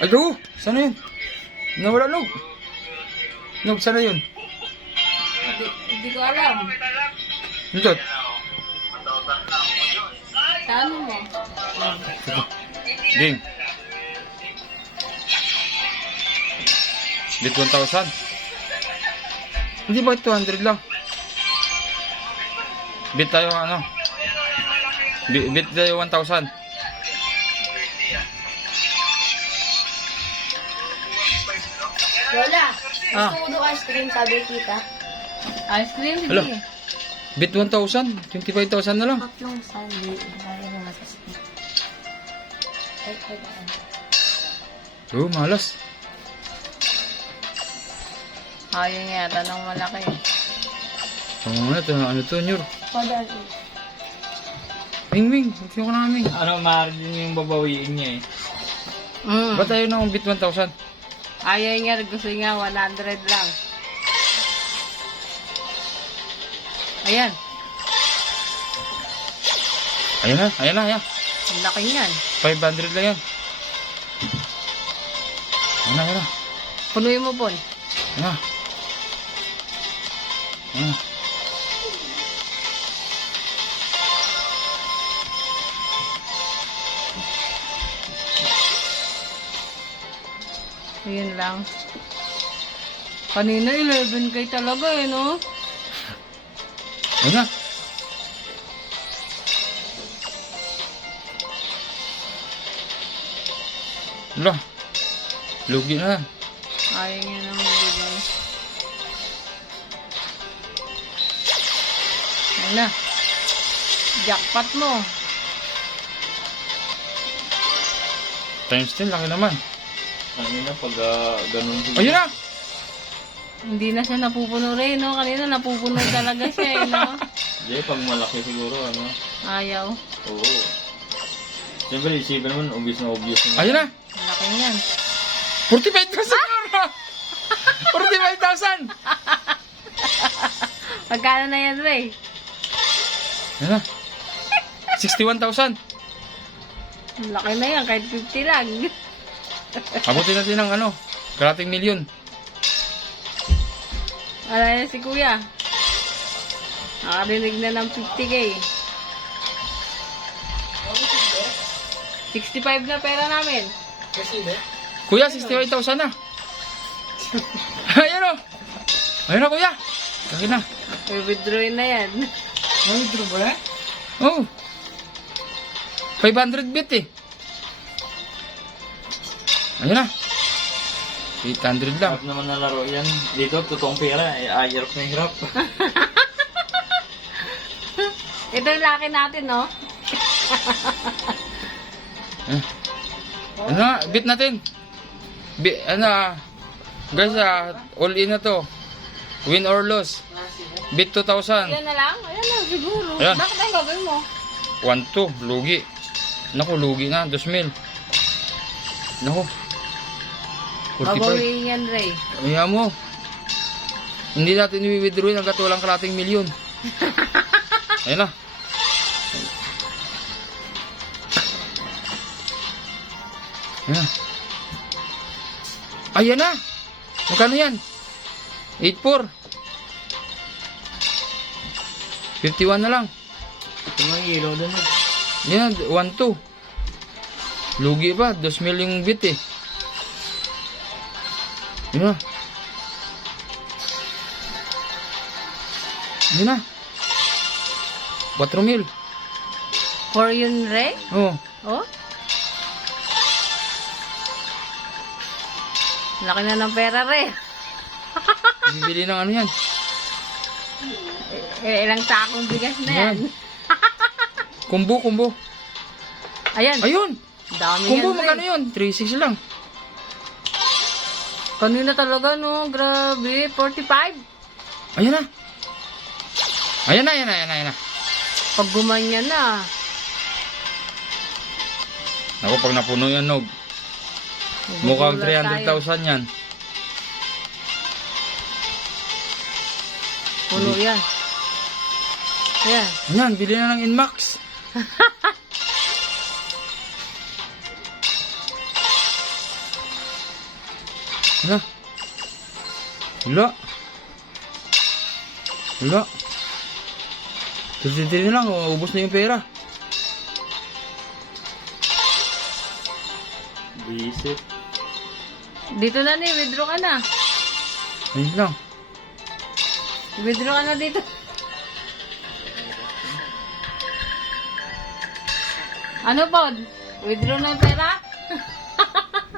Ay, go! Sana yun? Nawala, Nog. Nog, sana yun? Hindi ko alam. Nindot. Sa ano mo? Ding. Bit 1,000. Hindi ba 200 lang? Bit tayo ano? Bit tayo 1,000. Lola, Ah. gusto mo daw ice cream, sabi kita. Ice cream? Hello. Sige. Bit 1,000. 25,000 na lang. Tatlong sandi. Sabi na masasakit. Ay. Oh, malas. Ayaw nga yata ng malaki. Ano to, Nyur? Padali. Ming, gusto ko namin. Ano, maaari din yung babawiin niya eh. Ba't tayo na bit 1,000? Ayaw nga, gusto nga 100 lang. Ayan. Ayan na. Ang laki niyan. 500 lang yan. Ayan na. Punuin mo, Pon. Ayan na. Ayan lang. Kanina 11K talaga eh, no? Ayan na. Wala. Lugi na. Ayaw niya nang bigay. Ayan na. Jackpot mo. Times 10, laki naman. Ano na, pag ganun siguro. Ayun na! Hindi na siya napupuno rin, no? Kanina napupuno talaga siya, eh, no? Hindi, pag malaki siguro, ano. Ayaw. Oo. Siyempre, isipin naman, obvious na obvious. Ayun na! Ang laki niyan. 45,000 euro! 45,000! Pagkano na yan, Ray? Ayun na. 61,000. Ang laki na yan, kahit 50 lang. Abutin natin ng ano, kalating milyon. Ano yan si Kuya? Nakarinig na ng 50K. 65 na pera namin. Kuya, 65,000 na. Ayun o. Ayun na, kuya. Laki na. I-withdrawin na yan. Withdraw ba yan? Oo. 500 bit eh. Ayun na. 800 lang. Hirap naman na laro yan. Dito, totoong pera, hirap na hirap. Ito yung laki natin, no? Ano na, bit natin. Guys, all in na to. Win or loss. Bit 2,000. Yan na lang? Ayan na, siguro. Ayan. Bakit ang gagawin mo? 1-2, lugi. Naku, lugi na, 2,000. Naku. 45. Babawiin yan, Ray. Kaya mo. Hindi natin i-withdrawin hanggat walang kalating milyon. Ayun na. Ayan na. Ayan na. Magkano yan? 8-4. 51 na lang. Ito mga ilaw doon. Yan, 1-2. Lugi pa, 2,000 yung bit eh. Yan na. Yan na. 4,000. For yun, Ray? Oh. Oh? Laki na ng pera, Ray. Bibili ng ano yan. Ilang sakong bigas na yan. Kumbo. Ayan. Ayun. Dami Kumbo, yan, Ray. magkano yun? 3,600 lang. Kanina talaga, no? Grabe. 45. Ayan na. Ayan na. Pag gumanyan na. Ako, pag napuno yan, Nog. Mukhang 300,000 yan. Puno yan. Ayan. Ayan, bili na ng Inmax. Wala. Wala. Wala. Tuloy-tuloy na lang, ubos na yung pera. Visit. Dito na ni, withdraw ka na. Ayun lang. Withdraw ka na dito. Ano po? Withdraw na yung pera?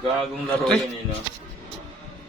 Gagong laro Okay. yun, eh, no?